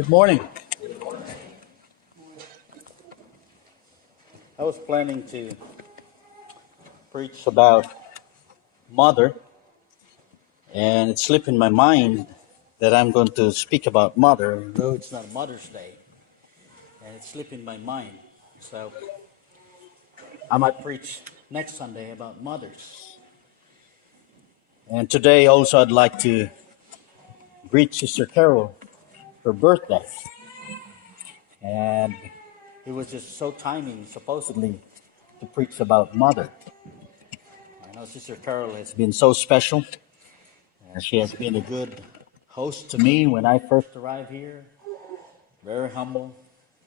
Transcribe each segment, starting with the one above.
Good morning. I was planning to preach about mother, and it slipped in my mind that I'm going to speak about mother, though it's not Mother's Day, and it slipped in my mind. So I might preach next Sunday about mothers. And today also I'd like to greet Sister Carol, her birthday. And it was just so timing, supposedly, to preach about mother. I know Sister Carol has been so special. She has been a good host to me when I first arrived here. Very humble.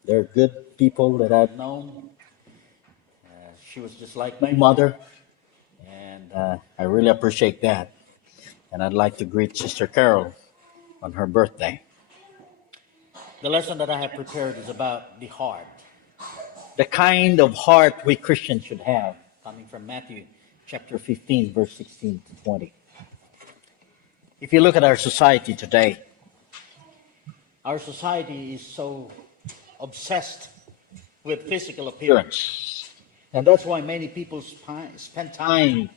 They're good people that I've known. She was just like my mother, and I really appreciate that. And I'd like to greet Sister Carol on her birthday. The lesson that I have prepared is about the heart. The kind of heart we Christians should have, coming from Matthew chapter 15, verse 16 to 20. If you look at our society today, our society is so obsessed with physical appearance. And that's why many people spend time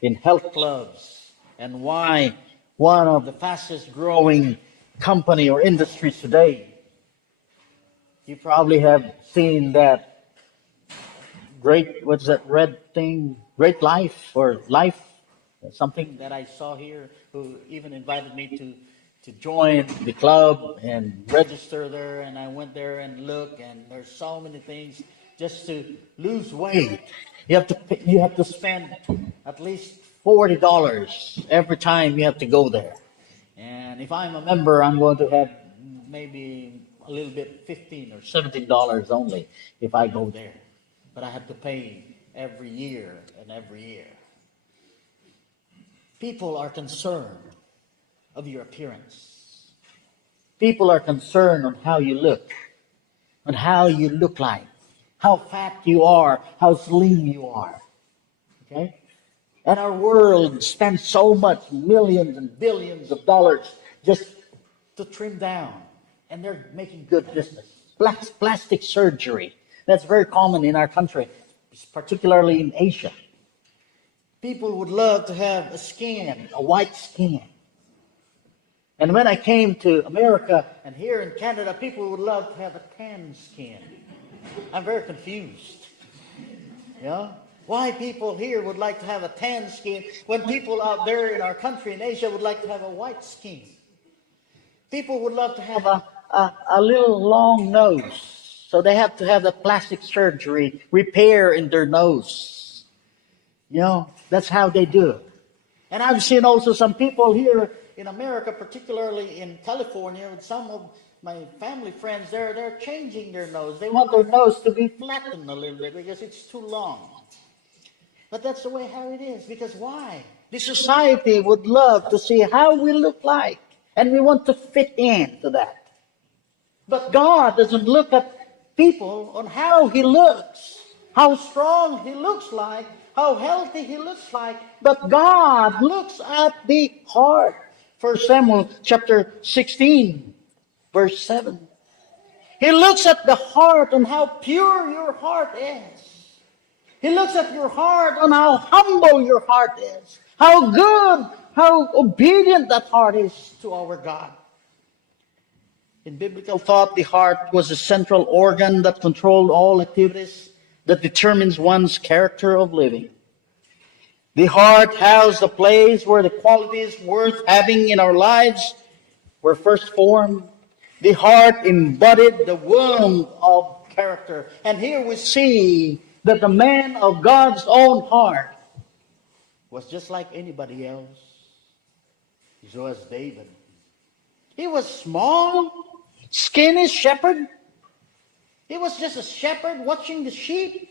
in health clubs, and why one of the fastest growing company or industries today, you probably have seen that what's that red thing? Great Life or Life, something that I saw here, who even invited me to join the club and register there, and I went there and looked, and there's so many things just to lose weight. You have to spend at least $40 every time you have to go there. And if I'm a member, I'm going to have maybe a little bit, $15 or $17 only if I go there. But I have to pay every year and every year. People are concerned of your appearance. People are concerned on how you look, like, how fat you are, how slim you are. Okay? And our world spends so much, millions and billions of dollars just to trim down. And they're making good business. Plastic surgery. That's very common in our country, particularly in Asia. People would love to have a white skin. And when I came to America and here in Canada, people would love to have a tan skin. I'm very confused. Why people here would like to have a tan skin when people out there in our country in Asia would like to have a white skin. People would love to have a little long nose, so they have to have the plastic surgery repair in their nose. That's how they do it. And I've seen also some people here in America, particularly in California, with some of my family friends there, they're changing their nose. They want their nose to be flattened a little bit because it's too long. But that's the way how it is. Because why? The society would love to see how we look like. And we want to fit into that. But God doesn't look at people on how he looks, how strong he looks like, how healthy he looks like. But God looks at the heart. 1 Samuel chapter 16, verse 7. He looks at the heart and how pure your heart is. He looks at your heart and how humble your heart is. How good, how obedient that heart is to our God. In biblical thought, the heart was a central organ that controlled all activities that determines one's character of living. The heart housed the place where the qualities worth having in our lives were first formed. The heart embodied the womb of character. And here we see that the man of God's own heart was just like anybody else. So was David. He was small, skinny shepherd. He was just a shepherd watching the sheep.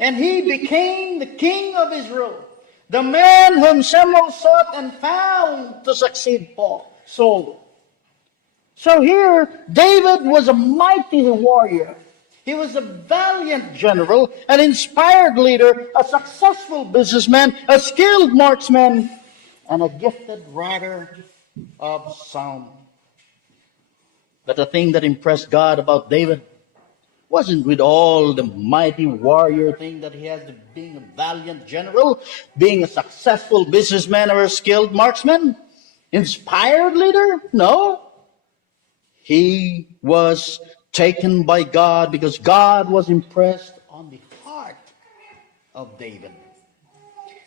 And he became the king of Israel, the man whom Samuel sought and found to succeed Saul. So here, David was a mighty warrior. He was a valiant general, an inspired leader, a successful businessman, a skilled marksman, and a gifted writer of psalms. But the thing that impressed God about David wasn't with all the mighty warrior thing that he has, being a valiant general, being a successful businessman or a skilled marksman, inspired leader. No. He was taken by God because God was impressed on the heart of David.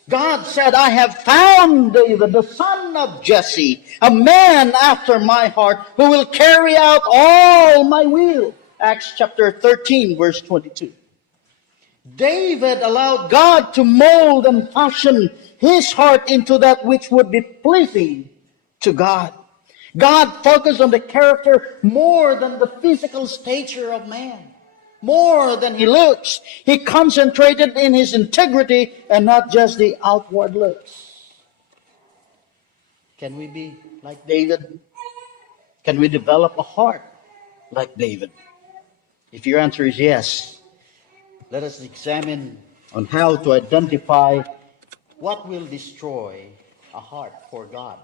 God said, I have found David, the son of Jesse, a man after my heart, who will carry out all my will. Acts chapter 13, verse 22. David allowed God to mold and fashion his heart into that which would be pleasing to God. God focused on the character more than the physical stature of man. More than he looks. He concentrated in his integrity and not just the outward looks. Can we be like David? Can we develop a heart like David? If your answer is yes, let us examine on how to identify what will destroy a heart for God.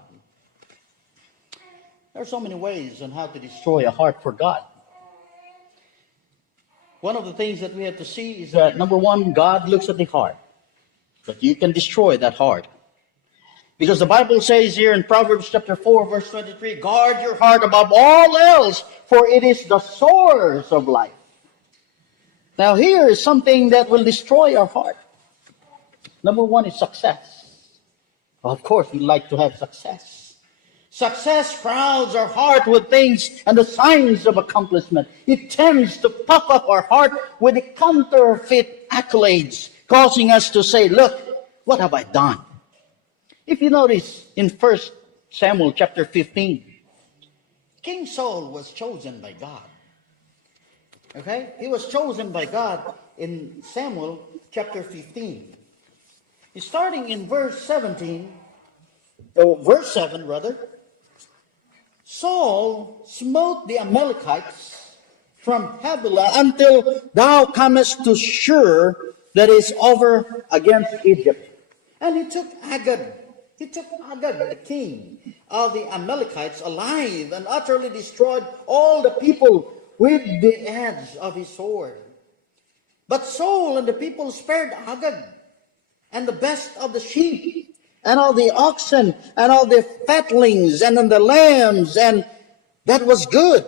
There are so many ways on how to destroy a heart for God. One of the things that we have to see is that, number one, God looks at the heart. But you can destroy that heart. Because the Bible says here in Proverbs chapter 4, verse 23, guard your heart above all else, for it is the source of life. Now here is something that will destroy our heart. Number one is success. Of course, we like to have success. Success crowds our heart with things and the signs of accomplishment. It tends to puff up our heart with the counterfeit accolades, causing us to say, look, what have I done? If you notice in 1 Samuel chapter 15, King Saul was chosen by God. Okay? He was chosen by God in Samuel chapter 15. Starting in verse 7 rather, Saul smote the Amalekites from Havilah until thou comest to Shur, that is over against Egypt. And he took Agag, the king of the Amalekites, alive, and utterly destroyed all the people with the edge of his sword. But Saul and the people spared Agag, and the best of the sheep, and all the oxen, and all the fatlings, and the lambs, and that was good.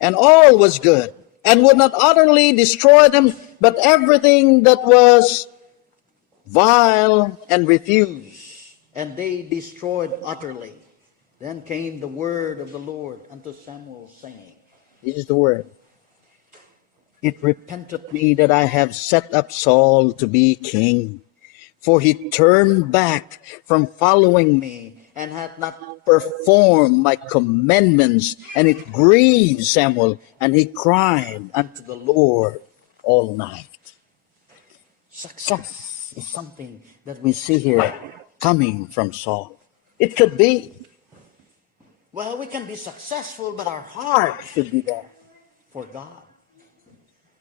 And all was good. And would not utterly destroy them, but everything that was vile and refuse. And they destroyed utterly. Then came the word of the Lord unto Samuel, saying, this is the word. It repenteth me that I have set up Saul to be king. For he turned back from following me, and hath not performed my commandments. And it grieved Samuel, and he cried unto the Lord all night. Success is something that we see here coming from Saul. It could be, well, we can be successful, but our heart should be there for God.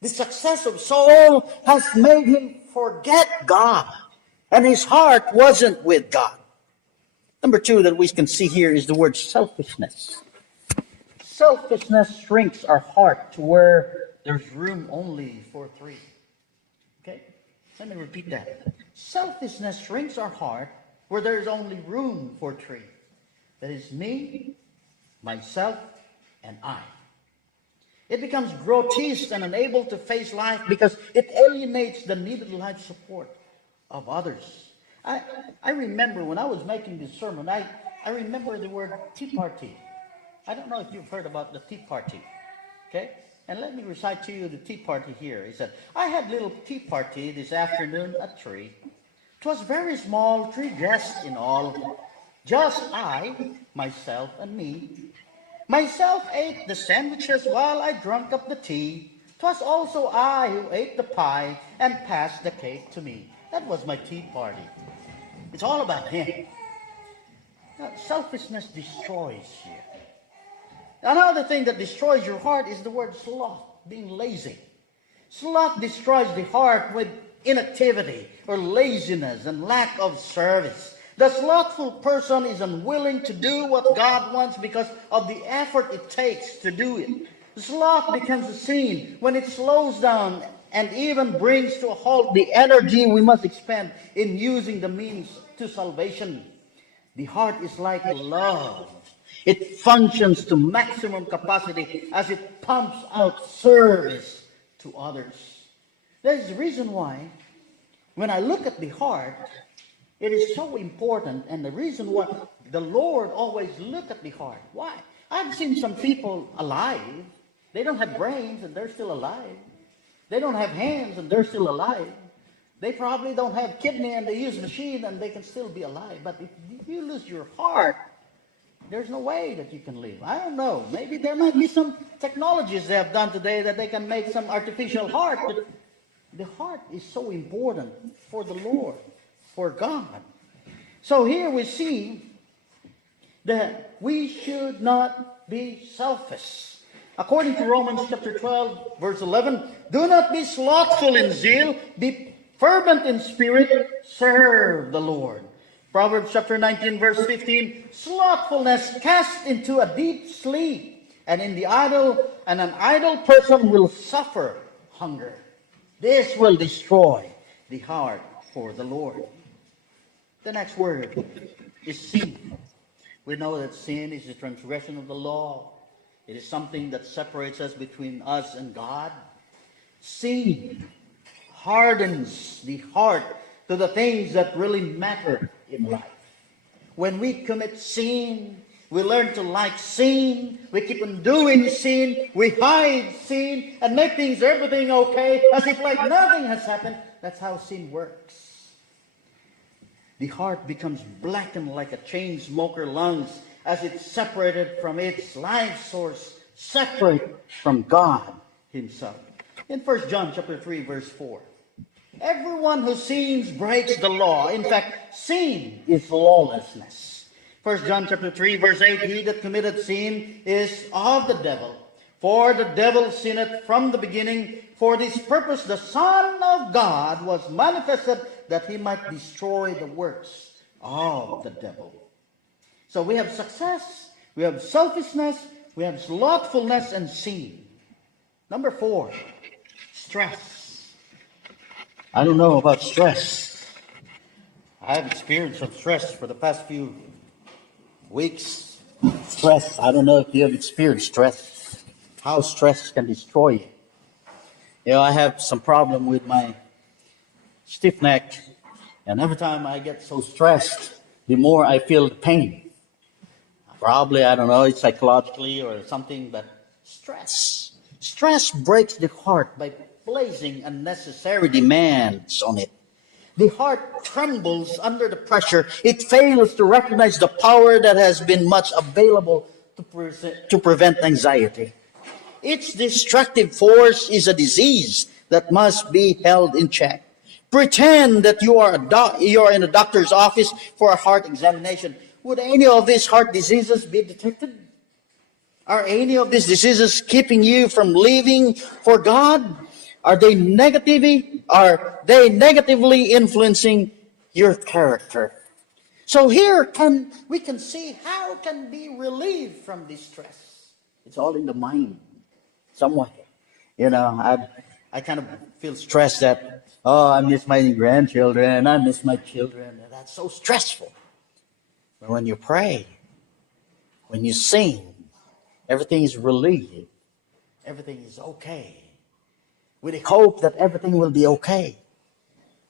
The success of Saul has made him forget God. And his heart wasn't with God. Number two that we can see here is the word selfishness. Selfishness shrinks our heart to where there's room only for three. Okay? Let me repeat that. Selfishness shrinks our heart where there's only room for three. That is me, myself, and I. It becomes grotesque and unable to face life because it alienates the needed life support of others. I remember when I was making this sermon, I remember the word tea party. I don't know if you've heard about the tea party. Okay? And let me recite to you the tea party here. He said, I had little tea party this afternoon at 3. 'Twas very small, 3 guests in all. Just I, myself, and me. Myself ate the sandwiches while I drank up the tea. 'Twas also I who ate the pie and passed the cake to me. That was my tea party. It's all about him. Now, selfishness destroys you. Another thing that destroys your heart is the word sloth, being lazy. Sloth destroys the heart with inactivity or laziness and lack of service. The slothful person is unwilling to do what God wants because of the effort it takes to do it. Sloth becomes a sin when it slows down and even brings to a halt the energy we must expend in using the means to salvation. The heart is like love. It functions to maximum capacity as it pumps out service to others. There's a reason why, when I look at the heart, it is so important, and the reason why the Lord always look at the heart. Why? I've seen some people alive. They don't have brains and they're still alive. They don't have hands and they're still alive. They probably don't have kidney and they use machine and they can still be alive. But if you lose your heart, there's no way that you can live. I don't know. Maybe there might be some technologies they have done today that they can make some artificial heart. But the heart is so important for the Lord, for God. So here we see that we should not be selfish. According to Romans chapter 12, verse 11, do not be slothful in zeal, be fervent in spirit, serve the Lord. Proverbs chapter 19, verse 15, slothfulness cast into a deep sleep, and an idle person will suffer hunger. This will destroy the heart for the Lord. The next word is sin. We know that sin is the transgression of the law. It is something that separates us between us and God. Sin hardens the heart to the things that really matter in life. When we commit sin, we learn to like sin. We keep on doing sin. We hide sin and make everything okay, as if like nothing has happened. That's how sin works. The heart becomes blackened like a chain smoker lungs as it's separated from its life source, separate from God himself. In 1 John chapter 3, verse 4, everyone who sins breaks the law. In fact, sin is lawlessness. 1 John chapter 3, verse 8, he that committed sin is of the devil. For the devil sinned from the beginning. For this purpose the Son of God was manifested that he might destroy the works of the devil. So we have success, we have selfishness, we have slothfulness and sin. Number 4, stress. I don't know about stress. I have experienced some stress for the past few weeks. Stress, I don't know if you have experienced stress. How stress can destroy you. You know, I have some problem with my stiff neck, and every time I get so stressed, the more I feel the pain. Probably, I don't know, it's psychologically or something, but stress. Stress breaks the heart by placing unnecessary demands on it. The heart trembles under the pressure. It fails to recognize the power that has been much available to prevent anxiety. Its destructive force is a disease that must be held in check. Pretend that you are in a doctor's office for a heart examination. Would any of these heart diseases be detected? Are any of these diseases keeping you from living for God? Are they negatively influencing your character? So here we can see how can be relieved from this stress. It's all in the mind, somewhat. You know, I kind of feel stressed that, I miss my grandchildren, I miss my children. That's so stressful. But when you pray, when you sing, everything is relieved. Everything is okay. With the hope that everything will be okay.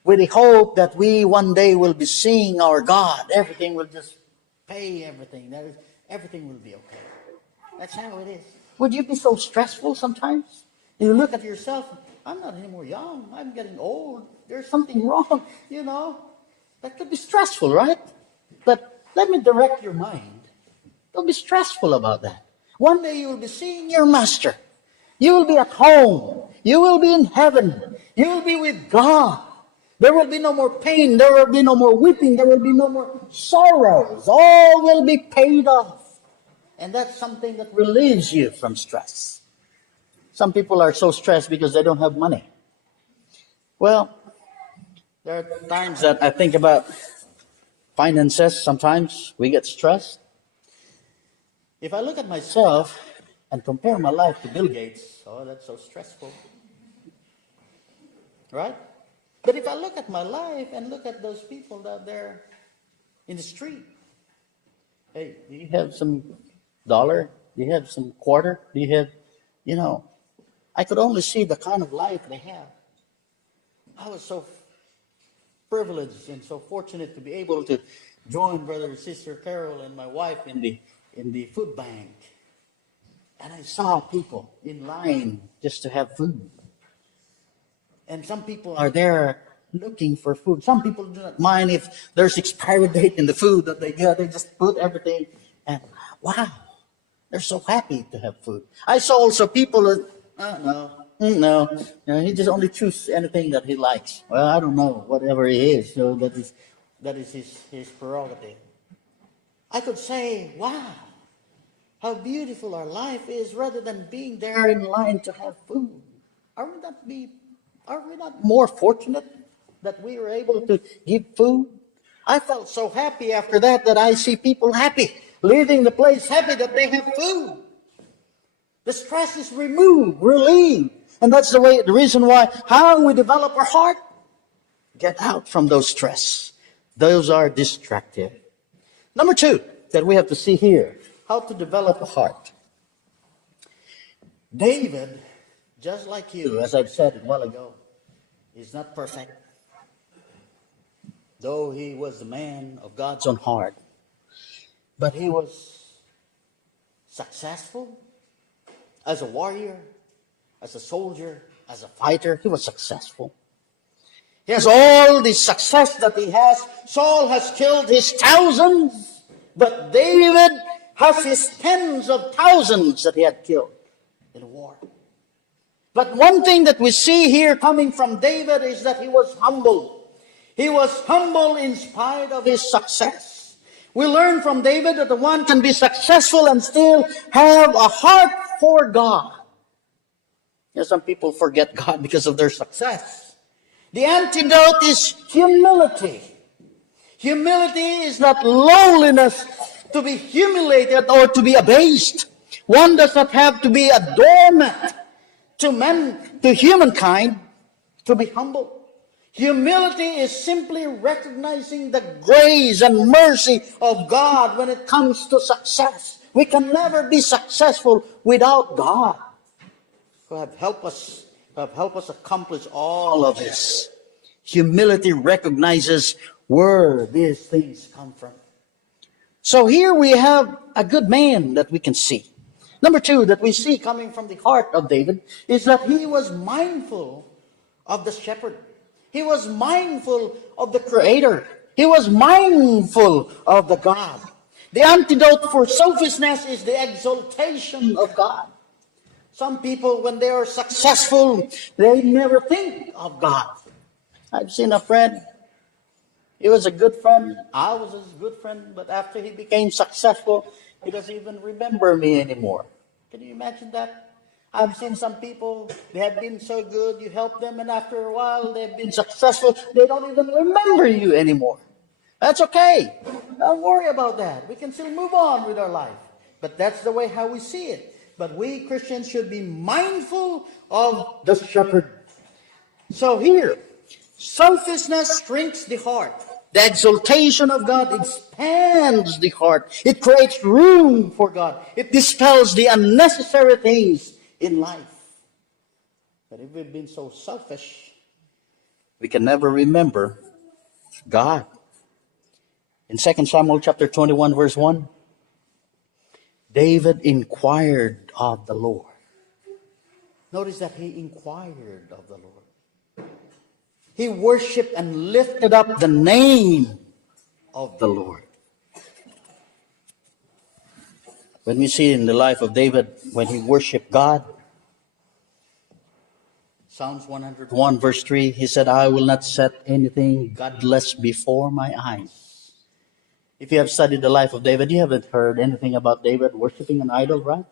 With the hope that we one day will be seeing our God. Everything will just pay everything. Everything will be okay. That's how it is. Would you be so stressful sometimes? You look at yourself, I'm not anymore young. I'm getting old. There's something wrong, you know. That could be stressful, right? But let me direct your mind. Don't be stressful about that. One day you will be seeing your master. You will be at home. You will be in heaven. You will be with God. There will be no more pain. There will be no more weeping. There will be no more sorrows. All will be paid off. And that's something that relieves you from stress. Some people are so stressed because they don't have money. Well, there are times that I think about finances, sometimes we get stressed. If I look at myself and compare my life to Bill Gates, oh, that's so stressful. Right? But if I look at my life and look at those people out there in the street, hey, do you have some dollar? Do you have some quarter? Do you have, I could only see the kind of life they have. I was so privileged and so fortunate to be able to join Brother and Sister Carol and my wife in the food bank. And I saw people in line just to have food. And some people are there looking for food. Some people do not mind if there's expiry date in the food that they get. They just put everything. And wow, they're so happy to have food. I saw also people that, no, he just only chooses anything that he likes. Well, I don't know, whatever he is. So that is his prerogative. I could say, wow, how beautiful our life is rather than being there in line to have food. Are we not more fortunate that we were able to give food? I felt so happy after that I see people happy, leaving the place happy that they have food. The stress is removed, relieved. And that's the reason why, how we develop our heart. Get out from those stress. Those are destructive. Number 2 that we have to see here, how to develop a heart. David, just like you, as I've said a while ago, is not perfect. Though he was the man of God's own heart. But he was successful as a warrior, as a soldier, as a fighter. He was successful. He has all the success that he has. Saul has killed his thousands, but David has his tens of thousands that he had killed in a war. But one thing that we see here coming from David is that he was humble. He was humble in spite of his success. We learn from David that the one can be successful and still have a heart for God. Some people forget God because of their success. The antidote is humility. Humility is not lowliness to be humiliated or to be abased. One does not have to be a doormat to humankind to be humble. Humility is simply recognizing the grace and mercy of God when it comes to success. We can never be successful without God, who have helped us accomplish all of this. Humility recognizes where these things come from. So here we have a good man that we can see. Number 2 that we see coming from the heart of David is that he was mindful of the shepherd. He was mindful of the Creator. He was mindful of the God. The antidote for selfishness is the exaltation of God. Some people, when they are successful, they never think of God. I've seen a friend. He was a good friend. I was a good friend. But after he became successful, he doesn't even remember me anymore. Can you imagine that? I've seen some people, they have been so good, you help them, and after a while they've been successful, they don't even remember you anymore. That's okay. Don't worry about that. We can still move on with our life. But that's the way how we see it. But we Christians should be mindful of the shepherd. So here, selfishness shrinks the heart. The exaltation of God expands the heart. It creates room for God. It dispels the unnecessary things in life. But if we've been so selfish, we can never remember God. In 2 Samuel chapter 21, verse 1, David inquired of the Lord. Notice that he inquired of the Lord. He worshipped and lifted up the name of the Lord. When we see in the life of David, when he worshipped God, Psalms 101 verse 3, he said, I will not set anything godless before my eyes. If you have studied the life of David, you haven't heard anything about David worshiping an idol, right?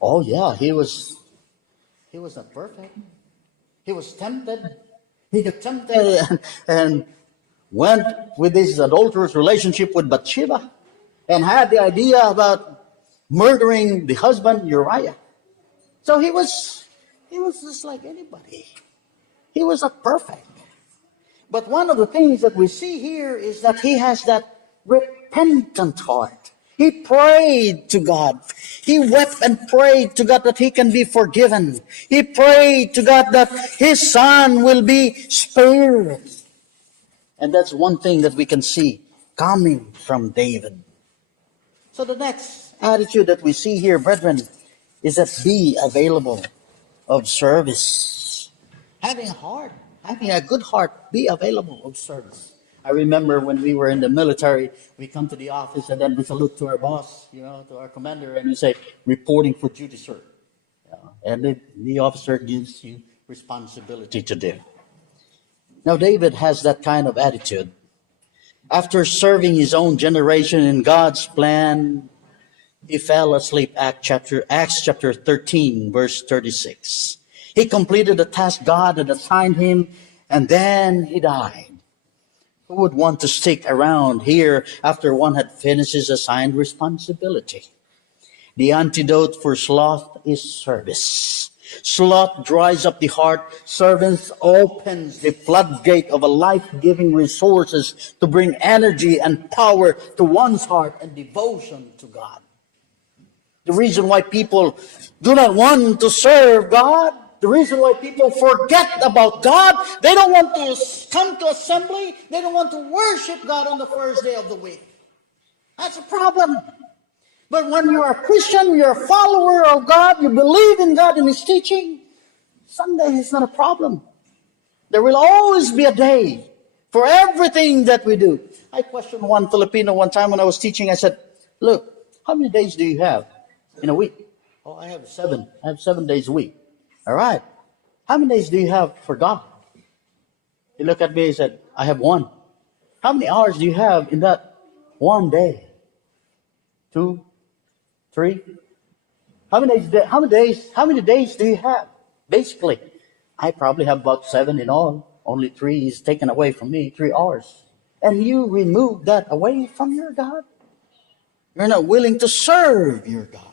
Oh yeah, he was not perfect. He was tempted. He got tempted and went with this adulterous relationship with Bathsheba and had the idea about murdering the husband Uriah. So he was just like anybody. He was not perfect. But one of the things that we see here is that he has that repentant heart. He prayed to God. He wept and prayed to God that he can be forgiven. He prayed to God that his son will be spared. And that's one thing that we can see coming from David. So the next attitude that we see here, brethren, is that be available of service. Having a good heart, be available of service. I remember when we were in the military, we come to the office and then we salute to our boss, to our commander, and we say, reporting for duty, sir. And the officer gives you responsibility to do. Now, David has that kind of attitude. After serving his own generation in God's plan, he fell asleep. Acts chapter 13, verse 36. He completed the task God had assigned him, and then he died. Who would want to stick around here after one had finished his assigned responsibility? The antidote for sloth is service. Sloth dries up the heart. Service opens the floodgate of a life-giving resources to bring energy and power to one's heart and devotion to God. The reason why people do not want to serve God, the reason why people forget about God, they don't want to come to assembly, they don't want to worship God on the first day of the week. That's a problem. But when you're a Christian, you're a follower of God, you believe in God and His teaching, Sunday is not a problem. There will always be a day for everything that we do. I questioned one Filipino one time when I was teaching. I said, look, how many days do you have in a week? Oh, I have 7. I have 7 days a week. All right. How many days do you have for God? He looked at me and said, I have 1. How many hours do you have in that one day? 2, 3. How many days do you have? Basically, I probably have about 7 in all. Only 3 is taken away from me, 3 hours. And you remove that away from your God? You're not willing to serve your God.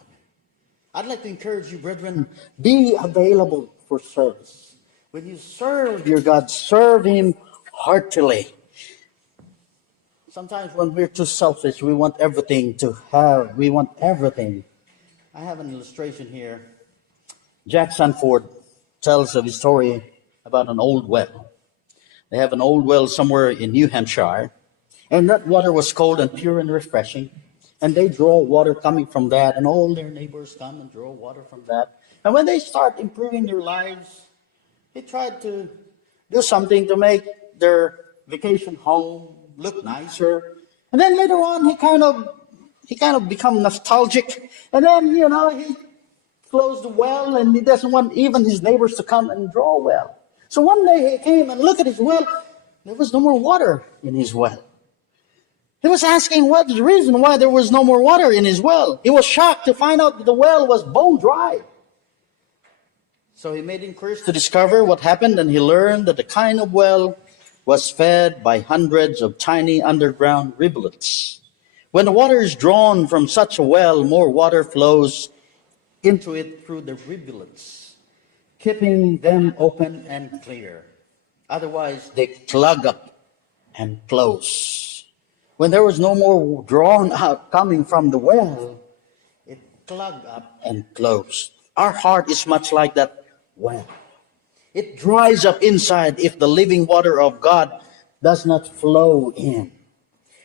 I'd like to encourage you, brethren, be available for service. When you serve your God, serve Him heartily. Sometimes when we're too selfish, we want everything to have. We want everything. I have an illustration here. Jack Sanford tells of his story about an old well. They have an old well somewhere in New Hampshire, and that water was cold and pure and refreshing. And they draw water coming from that, and all their neighbors come and draw water from that. And when they start improving their lives, they tried to do something to make their vacation home look nicer. And then later on, he kind of become nostalgic. And then, he closed the well, and he doesn't want even his neighbors to come and draw a well. So one day he came and looked at his well. There was no more water in his well. He was asking what the reason why there was no more water in his well. He was shocked to find out that the well was bone dry. So he made inquiries to discover what happened, and he learned that the kind of well was fed by hundreds of tiny underground rivulets. When the water is drawn from such a well, more water flows into it through the rivulets, keeping them open and clear. Otherwise, they clog up and close. When there was no more drawn out coming from the well, it clogged up and closed. Our heart is much like that well. It dries up inside if the living water of God does not flow in.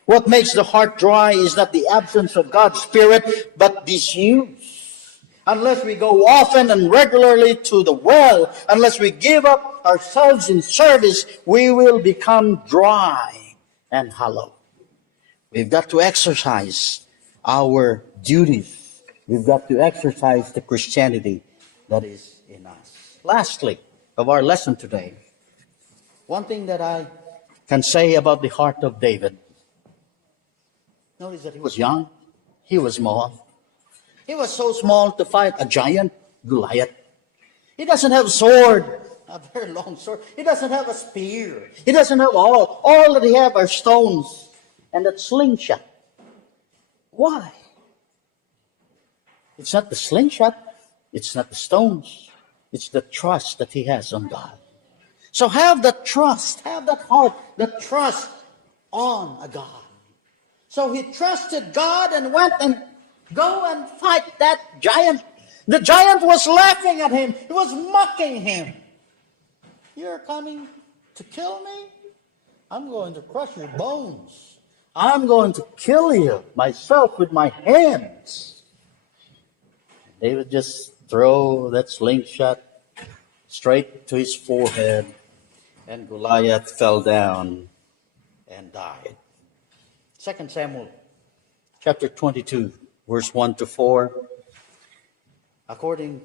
What makes the heart dry is not the absence of God's Spirit, but disuse. Unless we go often and regularly to the well, unless we give up ourselves in service, we will become dry and hollow. We've got to exercise our duties. We've got to exercise the Christianity that is in us. Lastly, of our lesson today, one thing that I can say about the heart of David. Notice that he was young. He was small. He was so small to fight a giant, Goliath. He doesn't have a sword a very long sword. He doesn't have a spear. He doesn't have all. All that he have are stones and that slingshot. Why? It's not the slingshot. It's not the stones. It's the trust that he has on God. So have that trust, have that heart, that trust on a God. So he trusted God and went and go and fight that giant. The giant was laughing at him. He was mocking him. You're coming to kill me? I'm going to crush your bones. I'm going to kill you myself with my hands. David just throw that slingshot straight to his forehead, and Goliath fell down and died. 2 Samuel chapter 22, verse 1 to 4. According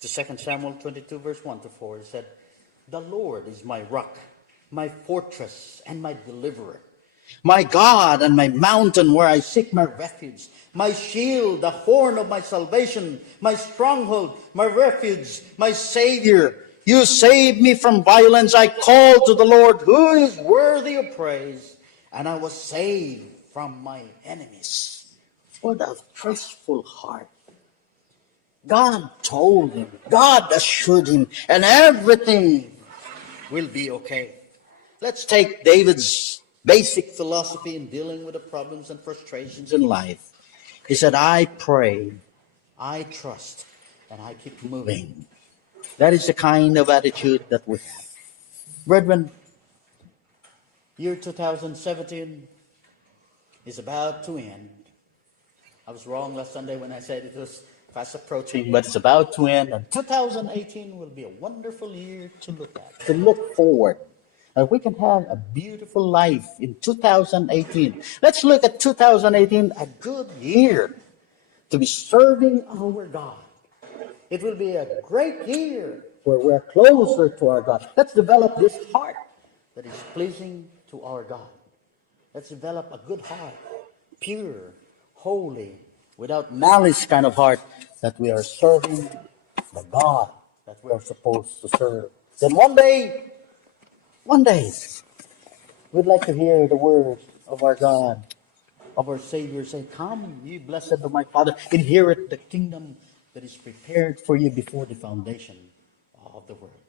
to 2 Samuel 22, verse 1 to 4, it said, "The Lord is my rock, my fortress, and my deliverer, my God and my mountain where I seek my refuge, my shield, the horn of my salvation, my stronghold, my refuge, my Savior. You saved me from violence. I called to the Lord, who is worthy of praise, and I was saved from my enemies." What a trustful heart. God told him, God assured him, and everything will be okay. Let's take David's basic philosophy in dealing with the problems and frustrations in life. He said, I pray, I trust, and I keep moving. That is the kind of attitude that we have. Brethren, year 2017 is about to end. I was wrong last Sunday when I said it was fast approaching, but it's about to end. And 2018 will be a wonderful year to look at, to look forward. And we can have a beautiful life in 2018. Let's look at 2018, a good year to be serving our God. It will be a great year where we're closer to our God. Let's develop this heart that is pleasing to our God. Let's develop a good heart, pure, holy, without malice kind of heart, that we are serving the God that we are supposed to serve. Then one day, we'd like to hear the words of our God, of our Savior say, "Come, ye blessed of my Father, inherit the kingdom that is prepared for you before the foundation of the world."